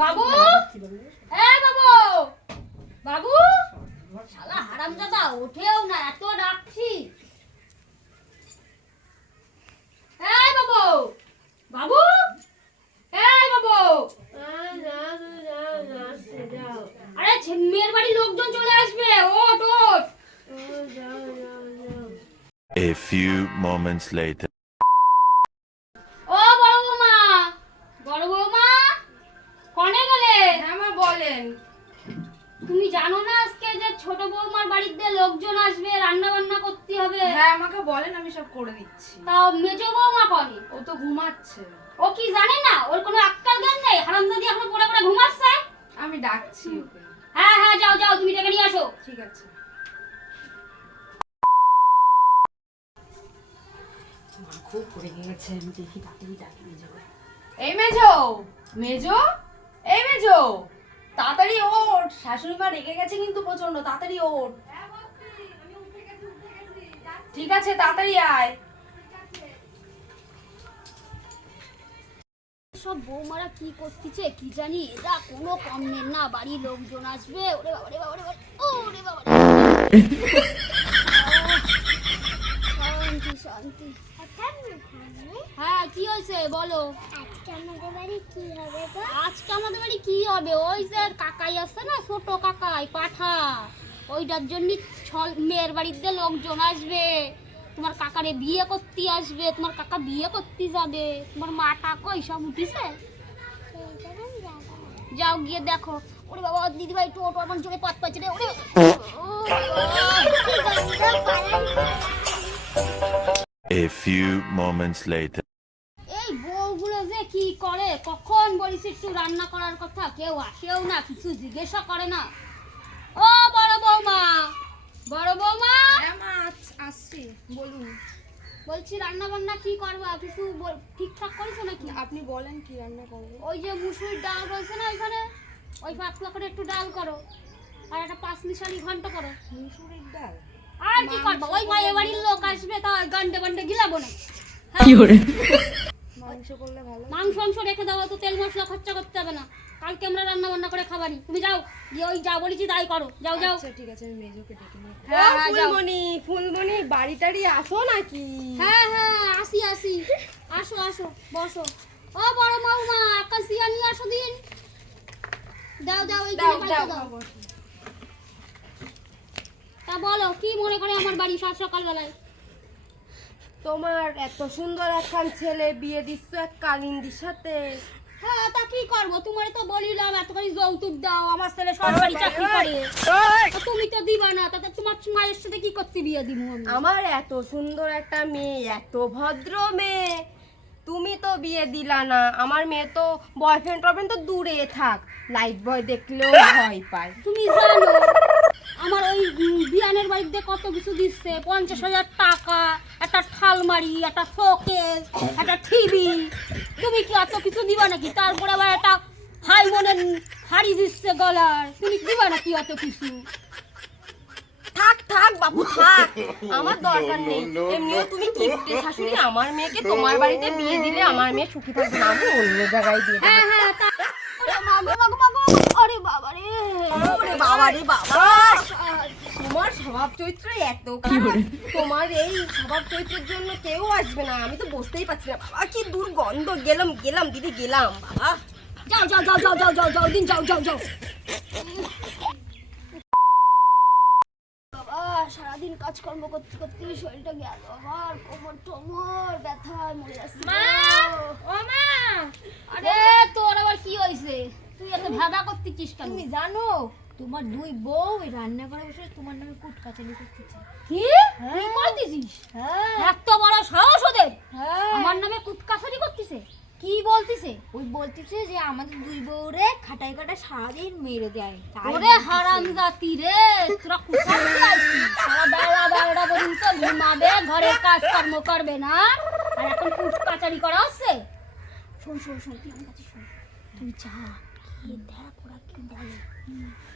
বাবু বাবু বাবু শালা হারামজাদা ওঠেও না, এত ডাকছি। বাবু বাবু বাবু, আরে মেয়ের বাড়ির লোকজন চলে আসবে, ওঠ ওঠ। A few moments later. ও বড় বৌমা, বড় বৌমা কনে গেলে? হ্যাঁ মা বলেন। তুমি জানো না আজকে যে ছোট বৌমার বাড়িতে লোকজন আসবে, রান্না বান্না করতে হবে? হ্যাঁ আমাকে বলেন, আমি সব করে দিচ্ছি। তাও মেজো বৌমা কনে? ও তো ঘুমাচ্ছে। ও কি জানে না? ওর কোনো আক্কেল জ্ঞান নেই? হারামজাদি এখন পড়ে পড়ে ঘুমাচ্ছে। আমি ডাকছি ওকে। হ্যাঁ হ্যাঁ যাও যাও, তুমি ডেকে নিয়ে আসো। ঠিক আছে। মা খুব পড়ে গেছে, আমি দেখি তাড়াতাড়ি ডাকি মেজোকে। এই মেজো, মেজো, এই মেজো, তাড়াতাড়ি ওঠ, শাশুড়ি মা রেগে গেছে কিন্তু প্রচন্ড, তাড়াতাড়ি ওঠ। ঠিক আছে তাড়াতাড়ি আয়। সব বৌমারা কি করতেছে কি জানি, এরা কোনো কম নেই না, বাড়ির লোকজন আসবে। ওরে বাবা রে বাবা রে বাবা, ওরে বাবা শান্তি শান্তি। হ্যাঁ কি হয়েছে বলো? আজকে আমাদের বাড়ি কি হবে গো? আজকে আমাদের বাড়ি কি হবে, ওই যে কাকাই আছে না, ছোট কাকাই পাঠা, ওইটার জন্য মেয়ের বাড়িতে লোকজন আসবে। তোমার কাকারে বিয়ে করতে আসবে, তোমার কাকা বিয়ে করতে যাবে। তোমার মাটা কই, সব উঠিছে? যাও গিয়ে দেখো। ওরে বাবা দিদি ভাই একটু ওটো, আমার চোখে পাত পাচ্ছে রে। ওরে A few moments later. এই বউগুলো যে কি করে, কখন বলিস একটু রান্না করার কথা, কেউ আসেও না, কিছু জিজ্ঞাসা করে না। ও বড় বৌমা, বড় বৌমা। হ্যাঁ মা আসছি, বলুন। বলছি রান্না বান্না কি করবা, কিছু ঠিকঠাক করেছো নাকি? আপনি বলেন কি রান্না করবো। ওই যে মুসুরির ডাল রয়েছে না ওইখানে, ওই পাতলা করে একটু ডাল করো, আর একটা 5 মিশালি ঘন্ট করো। মুসুরির ডাল? আর কি করবো, ওই মায়ের বাড়ির লোক আসবে, তা গান্ডে বান্ডে গিলাবো না। মাংস করলে ভালো। মাংস রেখে দাও, তো তেল মশলা খরচা করতে হবে না, কালকে আমরা রান্না বান্না করে খাবানি। তুমি যাও গিয়ে ওই যা বলেছি তাই করো, যাও যাও। আচ্ছা ঠিক আছে, আমি মেজোকে ডেকে নিয়ে। হ্যাঁ, হ্যাঁ, যাও। ফুলমণি, ফুলমণি বাড়িটারি আসো নাকি? হ্যাঁ হ্যাঁ আসি আসি, আসো আসো বসো। ও বড় বৌমা, আকাশিয়া নিয়ে আসো দিন। দাও দাও এই দাও দাও দাও। দাও। তা বলো কি মনে করে আমার বাড়ি সকাল বেলায়? তোমার এত সুন্দর একখান ছেলে বিয়ে দিচ্ছ এক কালিন্দির সাথে। হ্যাঁ তা কি করবো, তোমারে তো বলিলাম এতখানি যৌতুক দাও, আমার ছেলে সরকারি চাকরি করে। তা তুমি তো দিবা না, তাতে তোমার মায়ের সাথে কি করতে বিয়ে দিব আমি? আমার এত সুন্দর একটা মেয়ে, এত ভদ্র মেয়ে, তুমি তো বিয়ে দিলা না। আমার মেয়ে তো বয়ফ্রেন্ড টয়ফ্রেন্ড তো দূরে থাক, লাইফ বয় দেখলেও ভয় পায়। তুমি জানো আমার ওই বিয়ানের বাড়িতে কত কিছু দিচ্ছে, 50,000 টাকা, একটা থালমারি, একটা শোকেস, একটা টিভি। তুমি কি এত কিছু দিবা নাকি? তারপরে আবার একটা হাই বোনের হাড়ি দিচ্ছে গলার, তুমি দিবা নাকি অত কিছু? থাক থাক বাবু থাক, আমার দরকার নেই। এমনিও তুমি কিপ্টে শাশুড়ি, আমার মেয়েকে তোমার বাড়িতে বিয়ে দিলে আমার মেয়ে সুখী থাকবে না, আমি অন্য জায়গায় দিয়ে দেবো। হ্যাঁ হ্যাঁ মাগো মাগো মাগো, আরে বাবা রে, ওরে বাবা রে বাবা, তোমার স্বভাব চরিত্র এত খারাপ, তোমার এই স্বভাব চরিত্রের জন্য কেউ আসবে না। আমি তো বুঝতেই পারছি না বাবা, কি দুর্গন্ধ। গেলাম গেলাম দিদি গেলাম বাবা। যাও যাও যাও যাও যাও যাও যাও দিন যাও যাও যাও। বাবা সারাদিন কাজকর্ম করতে করতে শরীরটা গেল আমার, কোমর টোমর ব্যথায় মরে যাচ্ছে। মা ও মা, আরে তোর আবার কি হয়েছে? তুই এত ভাবা করতেছিস কেন? তুমি জানো তোমার দুই বউ এই রান্না করে বসে তোমার নামে কুটকাচালি করতেছে। কি কি করতেছিস? হ্যাঁ এত বড় সাহস ওদের, হ্যাঁ। আমার নামে কুটকাছারি করতেছে? কি বলতিছে? ওই বলতিছে যে আমাদের দুই বউরে খাটাই কাটা সারাদিন মেরে দেয়। তাই ওরে হারামজাতি রে, তোরা কোথায় আছিস? সারা বেলা 12টা পর্যন্ত ঘুমাবে, ঘরের কাজকর্ম করবে না, আর এখন কুটকাচারি করা হচ্ছে? শোন শোন শোন, তুই আমার কাছে শোন, তুই যা গিয়ে দেখ ওরা কি বলে,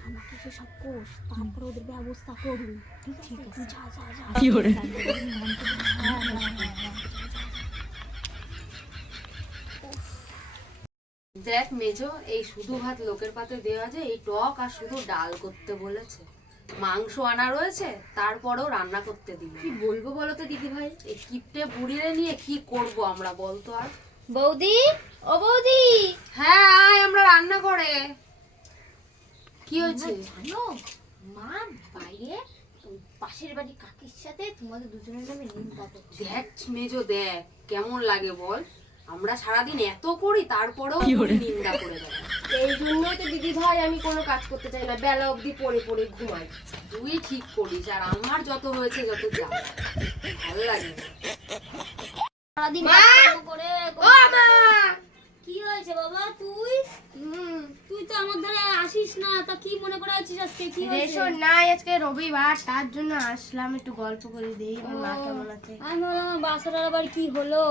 আমাকে সেসব কোষ, তারপরে ওদের ব্যবস্থা করবি। ঠিক আছে তুই যা যা যা। কি করে? দেখ মেজো, এই শুধু ভাত লোকের পাতে দেওয়া যায়, এই টক আর শুধু ডাল করতে বলেছে, মাংস আনা রয়েছে, তারপরেও রান্না করতে দিল। কি বলবো বলো তো দিদি ভাই? এই কিপটে বুড়িরে নিয়ে কি করব আমরা বলতো আর? বৌদি, ও বৌদি, হ্যাঁ আয় আমরা রান্না করে। কি হয়েছে? জানো মা বাইরে ওই পাশের বাড়ি কাকির সাথে তোমাদের দুজনের নামে নিন্দা করছে। দেখ মেজো দেখ কেমন লাগে বল, আমরা সারাদিন এত করি তারপরেও নিন্দা করে দেয়। এই জন্যই তো দিদি ভাই আমি কোনো কাজ করতে চাই না, বেলা অবধি পড়ে পড়ে ঘুমাই। তুই ঠিক করিস, আর আমার যত হয়েছে যত যা ভালো লাগে না। সারাদিন মা! কাজকর্ম করে ও মা! কি হয়েছে বাবা? তুই তুই তো আমার ধারে আসিস না, তা কি মনে করে আছিস আজকে? কি হয়েছে? রেশন নাই আজকে রবিবার, তার জন্য আসলাম একটু গল্প করে দেই আমার মা কেমন আছে। আমি বললাম আমার বাসাটার আবার কি হলো?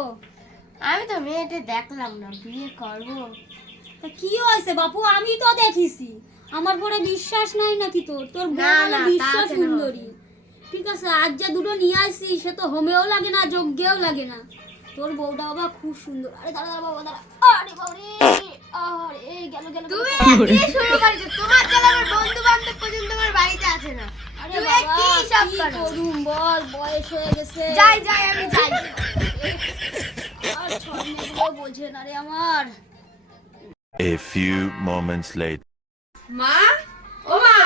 আমি তো মেয়েটা দেখলাম না, বিয়ে করবো। তা কি হয়েছে বাপু? আমি তো দেখিছি, আমার পরে বিশ্বাস নাই নাকি তোর? তোর না, বউ না, বিশ্বাস তা কেন? সুন্দরী, ঠিক আছে। আজ যা দুটো নিয়ে আসছি সে তো হোমেও লাগে না, যজ্ঞেও লাগে না। তোর বউটা বাবা খুব সুন্দর। আরে দাঁড়া দাঁড়া বাবা দাঁড়া। আরে বাবারে, আরে গেল গেল। তুমি কি শুরু করেছো? তোমার জন্য আমার বন্ধু বান্ধব পর্যন্ত আমার বাড়িতে আছে না। আরে তুমি বাবা কি সব কি করো? করুম বল, বয়স হয়ে গেছে। যাই যাই আমি যাই। আর ছড়নেগুলো বোঝে না রে আমার। A few moments later. মা, ও মা,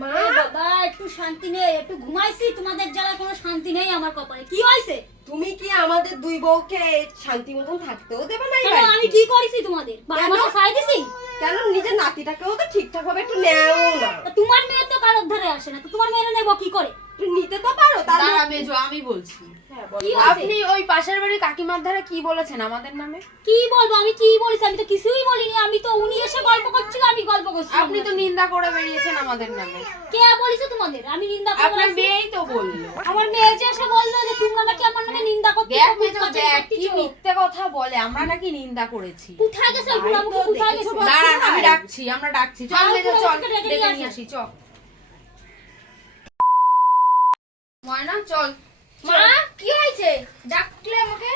মা, এ বাবা একটু শান্তি নেই, একটু ঘুমাইছি, তোমাদের জ্বালা কোনো শান্তি নেই আমার কপালে। কি হয়েছে? তুমি কি আমাদের দুই বউকে শান্তি মতন থাকতেও দেবে না? কেন আমি কি করেছি তোমাদের? বাবা কেন? মাকে সাই দিছি? কেন নিজের নাতিটাকেও তো ঠিকঠাক ভাবে একটু নেও না। তা তোমার মেয়ে তো কারোর ধারে আসে না, তো তোমার মেয়েরা নেবো কি করে? একটু নিতে তো পারো। তার দাঁড়া মধ্যে- মেজো আমি বলছি। হ্যাঁ, বলো। কি হয়েছে? আপনি ওই পাশের বাড়ির কাকিমার ধারে কি বলেছেন আমাদের নামে? কি বলবো? আমি কি বলেছি? আমি তো কিছুই বলিনি। আমি তো উনি এসে গল্প করছিল, আমি গল্প করছি। আপনি তো নিন্দা করে বেরিয়েছেন আমাদের নামে। কে বলেছে তোমাদের আমি নিন্দা করে আপনার বেড়াচ্ছি? মেয়েই তো বললো। আমার মেয়ে যে এসে বললো যে তুমি নাকি আমার নামে নিন্দা করতে দেখ মেজো দেখ কি মিথ্যে কথা বলে, আমরা নাকি নিন্দা করেছি। কোথায় গেছে ওই বুড়ামুখী? কোথায় গেছে? দাঁড়ান আমি ডাকছি, আমরা ডাকছি। চল আর মেজো পুরো চল, ওকে ডেকে ডেকে নিয়ে নিয়ে আসো। আসি চল। ময়না চল। মা কি হয়েছে? ডাকলে আমাকে?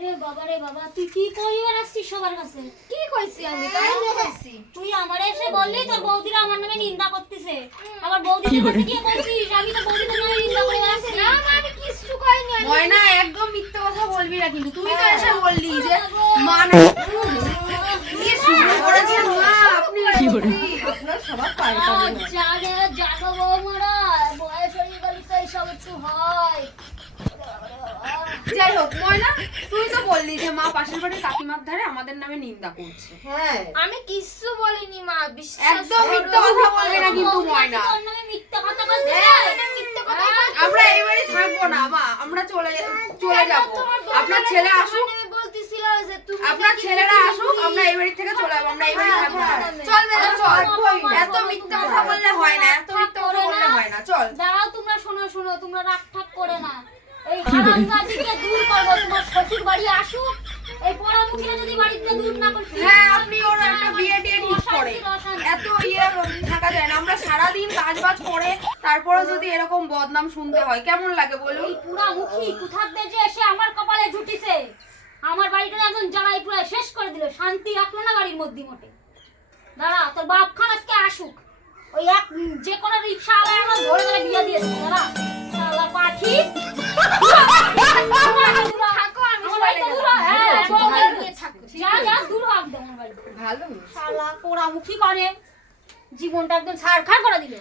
রে বাবা তুই কি করিবার আসছিস সবার কাছে? কি কইছি আমি? কারে কইছি? তুই আমার এসে বললি তোর বৌদিরা আমার নামে নিন্দা করতেছে। আমার বৌদির কাছে গিয়ে বলছিস আমি তো বৌদিদের নামে নিন্দা করে বেড়াচ্ছি। না মা আমি কিছু কইনি। ময়না একদম মিথ্যে কথা বলবি না কিন্তু, তুই তো এসে বললি যে মা না কি শুরু করেছেন মা আপনি। আপনার সবার পাল্টাবে না। জানে জানো বৌমারা, বয়স হয়ে গেলে তো এইসব একটু হয়। যাই হোক ময়না, তুই তো বললি যে মা পাশের বাড়ির কাকিমার ধারে আমাদের নামে নিন্দা করছে। হ্যাঁ, আমি কিছু বলিনি মা, বিশ্বাস একদম করো। মিথ্যে কথা বলবি না কিন্তু বৌদিরা ময়না। তোর নামে মিথ্যা কথা বলতেছে। মিথ্যে কথা বলছি। আমরা এই বাড়ি থাকবো না মা, আমরা চলে যাব। আপনার ছেলে আসুক, বলতেছিল যে তুমি আপনার ছেলেরা আসুক, আমরা এই বাড়ি থেকে চলে যাবো, আমরা এই বাড়ি থাকবো না। চল মেজো চল, এত মিথ্যে কথা বললে হয় না, এত মিথ্যে কথা বললে হয় না, চল। দাঁড়াও তোমরা শোনো, তোমরা রাগ ঠাক করে না। এই হারামজাদিকে দূর করবো, তোমার শ্বশুর বাড়ি আসুক। এই পোড়ামুখীরা যদি বাড়িতে দূর না করতে, হ্যাঁ আপনি ওর একটা বিয়ে টিয়ে ঠিক করে, এত থাকা যায় না। আমরা সারাদিন কাজ বাজ করে তারপরে যদি এরকম বদনাম শুনতে হয় কেমন লাগে বলুন? এই পোড়ামুখী কোথার দিয়ে যে এসে আমার কপালে জুটিছে, আমার বাড়িটা একজন জ্বালাই পুরাই শেষ করে দিল, শান্তি রাখলো না বাড়ির মধ্যে মোটে। দাঁড়া তোর বাপ খান আজকে আসুক, ওই এক যে কোনো রিক্সা আলাদা ধরে ধরে বিয়ে দিয়ে দেবো। দাঁড়া শালা পাখি থাকো, আমি আমার চলে বাড়িতে গেলাম। দূর হ, হ্যাঁ, ভালো বউ নিয়ে থাকো। যা দূর হোক দে আমার বাড়িতে। ভালো শালা পোড়ামুখী করে জীবনটা একদম ছাড়খাড় করে দিল।